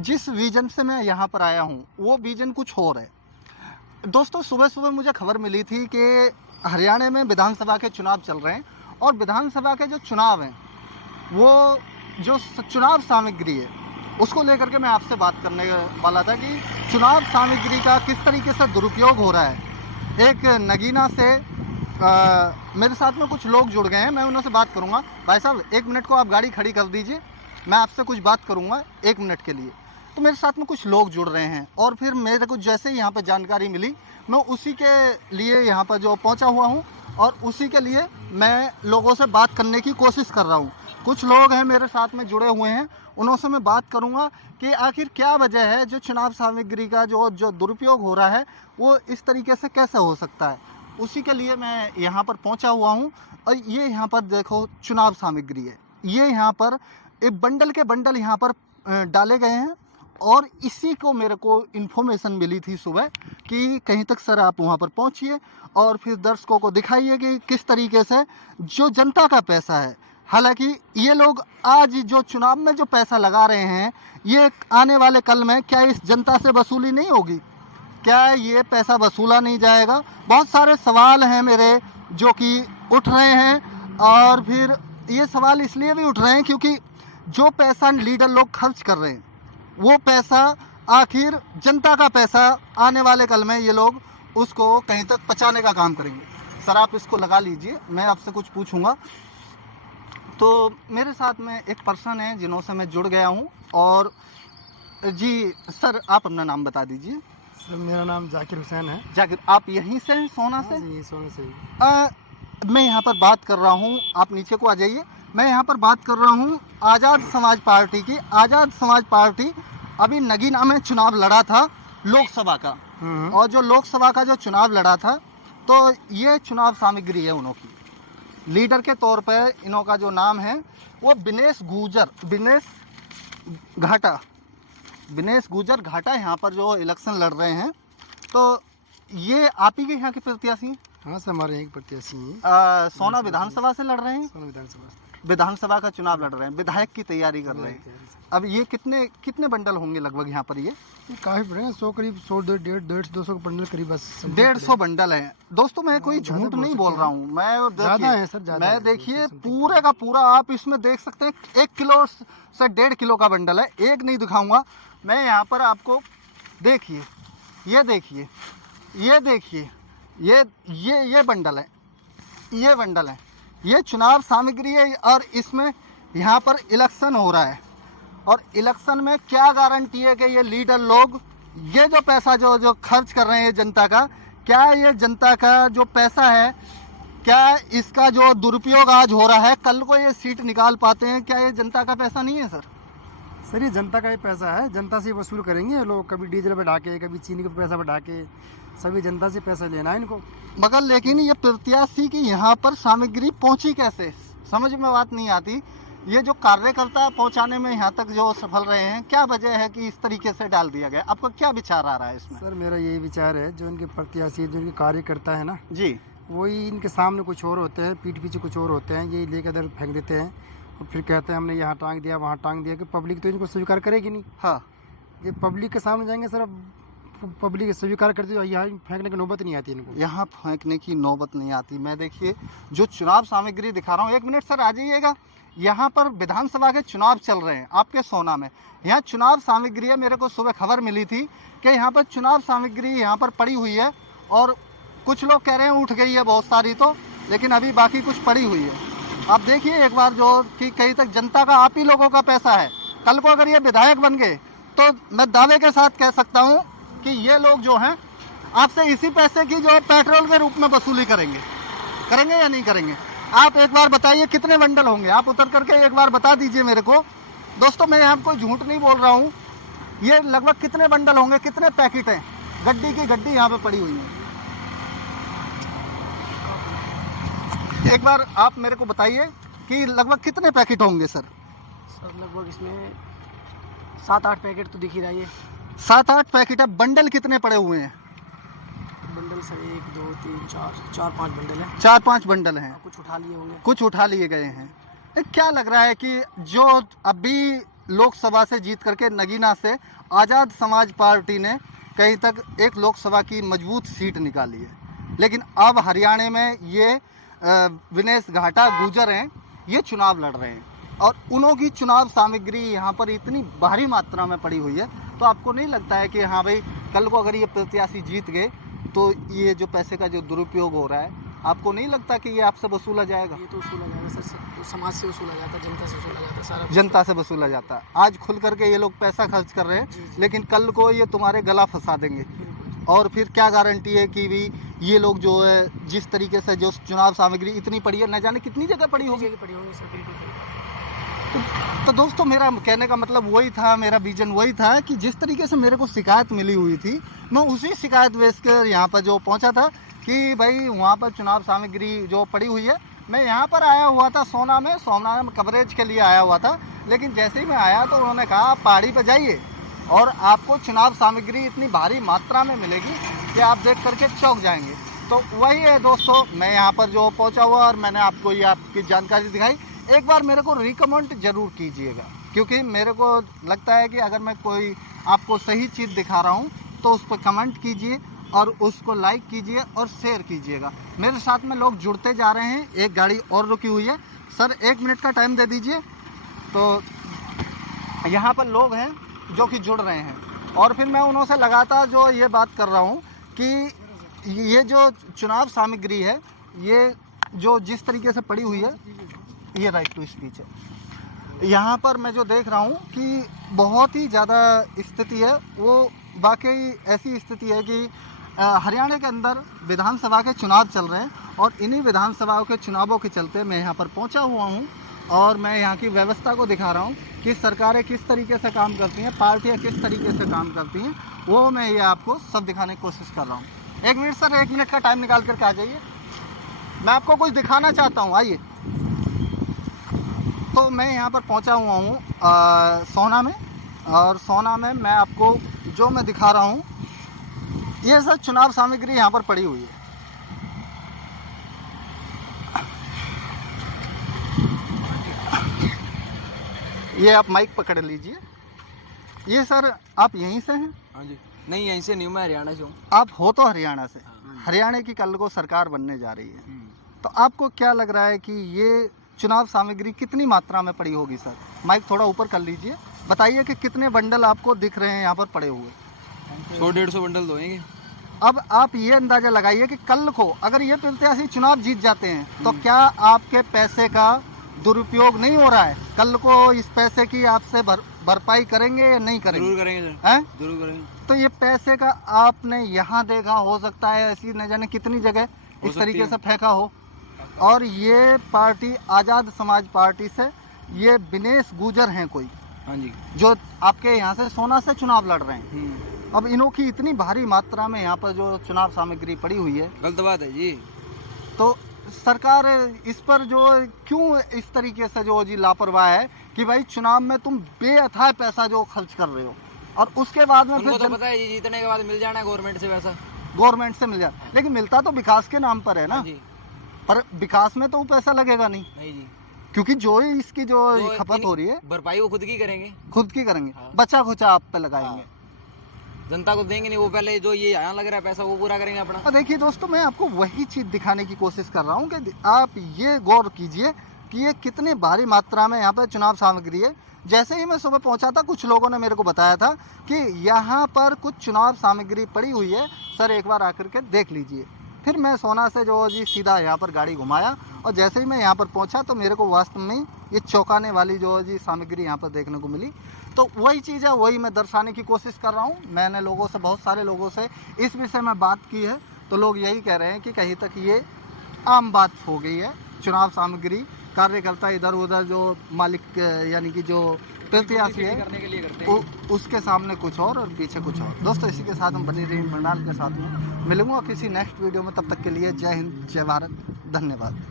जिस विजन से मैं यहाँ पर आया हूँ वो विजन कुछ और है। दोस्तों, सुबह सुबह मुझे खबर मिली थी कि हरियाणा में विधानसभा के चुनाव चल रहे हैं और विधानसभा के जो चुनाव हैं वो जो चुनाव सामग्री है उसको लेकर के मैं आपसे बात करने वाला था कि चुनाव सामग्री का किस तरीके से दुरुपयोग हो रहा है। एक नगीना से मेरे साथ में कुछ लोग जुड़ गए हैं, मैं उनसे बात करूंगा। भाई साहब, 1 मिनट को आप गाड़ी खड़ी कर दीजिए, मैं आपसे कुछ बात करूंगा 1 मिनट के लिए। तो मेरे साथ में कुछ लोग जुड़ रहे हैं और फिर मेरे को जैसे यहाँ पर जानकारी मिली मैं उसी के लिए यहाँ पर जो पहुँचा हुआ हूँ और उसी के लिए मैं लोगों से बात करने की कोशिश कर रहा हूँ। कुछ लोग हैं मेरे साथ में जुड़े हुए हैं, उनसे मैं बात करूँगा कि आखिर क्या वजह है जो चुनाव सामग्री का जो दुरुपयोग हो रहा है वो इस तरीके से कैसे हो सकता है। उसी के लिए मैं यहाँ पर पहुँचा हुआ हूँ। और ये यहाँ पर देखो चुनाव सामग्री है, ये यहाँ पर एक बंडल के बंडल यहाँ पर डाले गए हैं और इसी को मेरे को इन्फॉर्मेशन मिली थी सुबह कि कहीं तक सर आप वहाँ पर पहुँचिए और फिर दर्शकों को दिखाइए कि किस तरीके से जो जनता का पैसा है, हालांकि ये लोग आज जो चुनाव में जो पैसा लगा रहे हैं ये आने वाले कल में क्या इस जनता से वसूली नहीं होगी, क्या ये पैसा वसूला नहीं जाएगा। बहुत सारे सवाल हैं मेरे जो कि उठ रहे हैं और फिर ये सवाल इसलिए भी उठ रहे हैं क्योंकि जो पैसा लीडर लोग खर्च कर रहे हैं वो पैसा आखिर जनता का पैसा आने वाले कल में ये लोग उसको कहीं तक पचाने का काम करेंगे। सर आप इसको लगा लीजिए, मैं आपसे कुछ पूछूंगा। तो मेरे साथ में एक पर्सन है जिन्होंने मैं जुड़ गया हूं और जी सर आप अपना नाम बता दीजिए। सर मेरा नाम जाकिर हुसैन है। जाकिर, आप यहीं से हैं सोना से? जी सोने से ही। मैं यहाँ पर बात कर रहा हूँ, आप नीचे को आ जाइए। मैं यहाँ पर बात कर रहा हूँ आज़ाद समाज पार्टी की। आज़ाद समाज पार्टी अभी नगीना में चुनाव लड़ा था लोकसभा का, और जो लोकसभा का जो चुनाव लड़ा था तो ये चुनाव सामग्री है उन्हों की। लीडर के तौर पर इन्हों का जो नाम है वो दिनेश गुजर घाटा यहाँ पर जो इलेक्शन लड़ रहे हैं। तो ये आप ही के यहाँ के प्रत्याशी हैं? हाँ सर, हमारे यहाँ के प्रत्याशी हैं। सोना विधानसभा से लड़ रहे हैं? सोना विधानसभा का चुनाव लड़ रहे हैं, विधायक की तैयारी कर रहे हैं। अब ये कितने बंडल होंगे लगभग यहाँ पर? ये काफ़ी बड़े हैं, 100 करीब 100-150 बंडल करीब, बस 150 बंडल हैं। दोस्तों मैं कोई झूठ नहीं बोल रहा हूँ, मैं देखिए पूरे का पूरा आप इसमें देख सकते हैं 1 किलो से 1.5 किलो का बंडल है। एक नहीं दिखाऊंगा मैं यहाँ पर आपको, देखिए ये देखिए ये बंडल है, ये बंडल है, ये चुनाव सामग्री है। और इसमें यहाँ पर इलेक्शन हो रहा है और इलेक्शन में क्या गारंटी है कि ये लीडर लोग ये जो पैसा जो खर्च कर रहे हैं जनता का, क्या ये जनता का जो पैसा है क्या इसका जो दुरुपयोग आज हो रहा है कल को ये सीट निकाल पाते हैं? क्या ये जनता का पैसा नहीं है सर? सर ये जनता का ही पैसा है, जनता से वसूल करेंगे लोग। कभी डीजल बढ़ा के, कभी चीनी का पैसा बढ़ा के, सभी जनता से पैसा लेना है इनको। मगर लेकिन ये प्रत्याशी की यहाँ पर सामग्री पहुँची कैसे, समझ में बात नहीं आती। ये जो कार्यकर्ता पहुँचाने में यहाँ तक जो सफल रहे हैं, क्या वजह है कि इस तरीके से डाल दिया गया? आपका क्या विचार आ रहा है इसमें? सर मेरा यही विचार है, जो इनके प्रत्याशी, जो इनके कार्यकर्ता है ना जी, वही इनके सामने कुछ और होते हैं, पीठ पीछे कुछ और होते हैं। यही लेकर इधर फेंक देते हैं और फिर कहते हैं हमने यहाँ टांग दिया, वहाँ टांग दिया, कि पब्लिक तो इनको स्वीकार करेगी नहीं। हाँ, ये पब्लिक के सामने जाएंगे सर, अब पब्लिक स्वीकार करती है, यहाँ फेंकने की नौबत नहीं आती इनको। यहाँ फेंकने की नौबत नहीं आती। मैं देखिए जो चुनाव सामग्री दिखा रहा हूँ, 1 मिनट सर आ जाइएगा। यहाँ पर विधानसभा के चुनाव चल रहे हैं आपके सोना में, यहाँ चुनाव सामग्री है। मेरे को सुबह खबर मिली थी कि यहाँ पर चुनाव सामग्री यहाँ पर पड़ी हुई है और कुछ लोग कह रहे हैं उठ गई है बहुत सारी, तो लेकिन अभी बाकी कुछ पड़ी हुई है। आप देखिए एक बार जो कि कहीं तक जनता का आप ही लोगों का पैसा है। कल को अगर ये विधायक बन गए तो मैं दावे के साथ कह सकता हूँ कि ये लोग जो हैं आपसे इसी पैसे की जो पेट्रोल के रूप में वसूली करेंगे या नहीं करेंगे? आप एक बार बताइए कितने बंडल होंगे, आप उतर करके एक बार बता दीजिए मेरे को। दोस्तों मैं यहाँ कोई झूठ नहीं बोल रहा हूँ, ये लगभग कितने बंडल होंगे, कितने पैकेट हैं? गड्डी की गड्डी यहाँ पे पड़ी हुई है। एक बार आप मेरे को बताइए कि लगभग कितने पैकेट होंगे सर? सर लगभग इसमें 7-8 पैकेट तो दिख ही रहा है। 7-8 पैकेट है। बंडल कितने पड़े हुए हैं? बंडल सर 1 2 3 4 5 बंडल है। 4-5 बंडल हैं। कुछ उठा लिए होंगे, कुछ उठा लिए गए हैं। क्या लग रहा है कि जो अभी लोकसभा से जीत करके नगीना से आज़ाद समाज पार्टी ने कहीं तक एक लोकसभा की मजबूत सीट निकाली है। लेकिन अब हरियाणा में ये विनेश घाटा गुजर हैं, ये चुनाव लड़ रहे हैं और उन्हों की चुनाव सामग्री यहाँ पर इतनी भारी मात्रा में पड़ी हुई है। तो आपको नहीं लगता है कि हाँ भाई, कल को अगर ये प्रत्याशी जीत गए तो ये जो पैसे का जो दुरुपयोग हो रहा है, आपको नहीं लगता कि ये आपसे वसूला जाएगा? ये तो वसूला जाएगा सर, तो समाज से वसूला जाता है, जनता से वसूला जाता है, सारा जनता से वसूला जाता है। आज खुल करके ये लोग पैसा खर्च कर रहे हैं, जी, जी। लेकिन कल को ये तुम्हारे गला फंसा देंगे। और फिर क्या गारंटी है कि भी ये लोग जो है जिस तरीके से जो चुनाव सामग्री इतनी पड़ी है, न जाने कितनी जगह पड़ी होगी। पड़ी होंगी सर, बिल्कुल सही। तो दोस्तों, मेरा कहने का मतलब वही था, मेरा विजन वही था कि जिस तरीके से मेरे को शिकायत मिली हुई थी, मैं उसी शिकायत बेस कर यहाँ पर जो पहुँचा था कि भाई वहाँ पर चुनाव सामग्री जो पड़ी हुई है। मैं यहाँ पर आया हुआ था सोना में कवरेज के लिए आया हुआ था, लेकिन जैसे ही मैं आया तो उन्होंने कहा आप पहाड़ी पर जाइए और आपको चुनाव सामग्री इतनी भारी मात्रा में मिलेगी कि आप देख करके चौंक जाएंगे। तो वही है दोस्तों, मैं यहाँ पर जो पहुँचा हुआ और मैंने आपको ये आपकी जानकारी दिखाई। एक बार मेरे को रिकमेंड ज़रूर कीजिएगा, क्योंकि मेरे को लगता है कि अगर मैं कोई आपको सही चीज़ दिखा रहा हूँ तो उस पर कमेंट कीजिए और उसको लाइक कीजिए और शेयर कीजिएगा। मेरे साथ में लोग जुड़ते जा रहे हैं। एक गाड़ी और रुकी हुई है। सर 1 मिनट का टाइम दे दीजिए। तो यहाँ पर लोग हैं जो कि जुड़ रहे हैं और फिर मैं उन्होंने लगातार जो ये बात कर रहा हूँ कि ये जो चुनाव सामग्री है, ये जो जिस तरीके से पड़ी हुई है, ये राइट टू स्पीच है। यहाँ पर मैं जो देख रहा हूँ कि बहुत ही ज़्यादा स्थिति है, वो वाकई ऐसी स्थिति है कि हरियाणा के अंदर विधानसभा के चुनाव चल रहे हैं और इन्हीं विधानसभाओं के चुनावों के चलते मैं यहाँ पर पहुँचा हुआ हूँ और मैं यहाँ की व्यवस्था को दिखा रहा हूँ कि सरकारें किस तरीके से काम करती हैं, पार्टियाँ किस तरीके से काम करती हैं, वो मैं ये आपको सब दिखाने की कोशिश कर रहा हूँ। 1 मिनट सर, 1 मिनट का टाइम निकाल करके आ जाइए, मैं आपको कुछ दिखाना चाहता हूँ। आइए। तो मैं यहाँ पर पहुँचा हुआ हूँ सोना में, और सोना में मैं आपको जो मैं दिखा रहा हूँ, ये सब चुनाव सामग्री यहाँ पर पड़ी हुई है। ये आप माइक पकड़ लीजिए। ये सर आप यहीं से हैं? हाँ जी। नहीं, यहीं से नहीं हूँ, मैं हरियाणा से हूँ। आप हो तो हरियाणा से। हरियाणा की कल को सरकार बनने जा रही है, तो आपको क्या लग रहा है कि ये चुनाव सामग्री कितनी मात्रा में पड़ी होगी? सर माइक थोड़ा ऊपर कर लीजिए, बताइए कि कितने बंडल आपको दिख रहे हैं यहाँ पर पड़े हुए? 100-150 बंडल तो होंगे। अब आप ये अंदाजा लगाइए कि कल को अगर ये प्रत्याशी चुनाव जीत जाते हैं तो क्या आपके पैसे का दुरुपयोग नहीं हो रहा है? कल को इस पैसे की आपसे भरपाई करेंगे या नहीं करेंगे? जरूर करेंगे सर, हैं? जरूर करेंगे। तो ये पैसे का आपने यहाँ देखा, हो सकता है ऐसी न जाने कितनी जगह इस तरीके से फेंका हो। और ये पार्टी आज़ाद समाज पार्टी से ये विनेश गुजर हैं कोई, हाँ जी, जो आपके यहाँ से सोना से चुनाव लड़ रहे हैं। अब इन्हों की इतनी भारी मात्रा में यहाँ पर जो चुनाव सामग्री पड़ी हुई है, गलत बात है जी। तो सरकार इस पर जो क्यों इस तरीके से जो जी लापरवाह है कि भाई चुनाव में तुम बेअथाह पैसा जो खर्च कर रहे हो और उसके बाद में उनको फिर तो पता है जी, जीतने के बाद मिल जाना है गवर्नमेंट से पैसा। गवर्नमेंट से मिल जाए, लेकिन मिलता तो विकास के नाम पर है ना। हाँ जी। पर विकास में तो वो पैसा लगेगा नहीं, नहीं जी, क्योंकि जो इसकी जो तो खपत हो रही है भरपाई वो खुद की करेंगे, खुद की करेंगे। हाँ। बचा खुचा आप पे लगाएंगे, जनता को देंगे नहीं। वो पहले जो ये यहाँ लग रहा है पैसा वो पूरा करेंगे अपना। और देखिए दोस्तों, मैं आपको वही चीज़ दिखाने की कोशिश कर रहा हूँ कि आप ये गौर कीजिए कि ये कितनी भारी मात्रा में यहाँ पर चुनाव सामग्री है। जैसे ही मैं सुबह पहुँचा था, कुछ लोगों ने मेरे को बताया था कि यहाँ पर कुछ चुनाव सामग्री पड़ी हुई है, सर एक बार आकर के देख लीजिए। फिर मैं सोना से जो जी सीधा यहाँ पर गाड़ी घुमाया और जैसे ही मैं यहाँ पर पहुँचा तो मेरे को वास्तव में ये चौंकाने वाली जो जी सामग्री यहाँ पर देखने को मिली। तो वही चीज़ है, वही मैं दर्शाने की कोशिश कर रहा हूँ। मैंने लोगों से, बहुत सारे लोगों से इस विषय में बात की है, तो लोग यही कह रहे हैं कि कहीं तक ये आम बात हो गई है। चुनाव सामग्री कार्यकर्ता इधर उधर जो मालिक यानी कि जो प्रत्याशी है करने के लिए करते हैं। उसके सामने कुछ और पीछे कुछ और। दोस्तों इसी के साथ हम बनी रही मंडाल के साथ में मिलूंगा किसी नेक्स्ट वीडियो में। तब तक के लिए जय हिंद, जय भारत, धन्यवाद।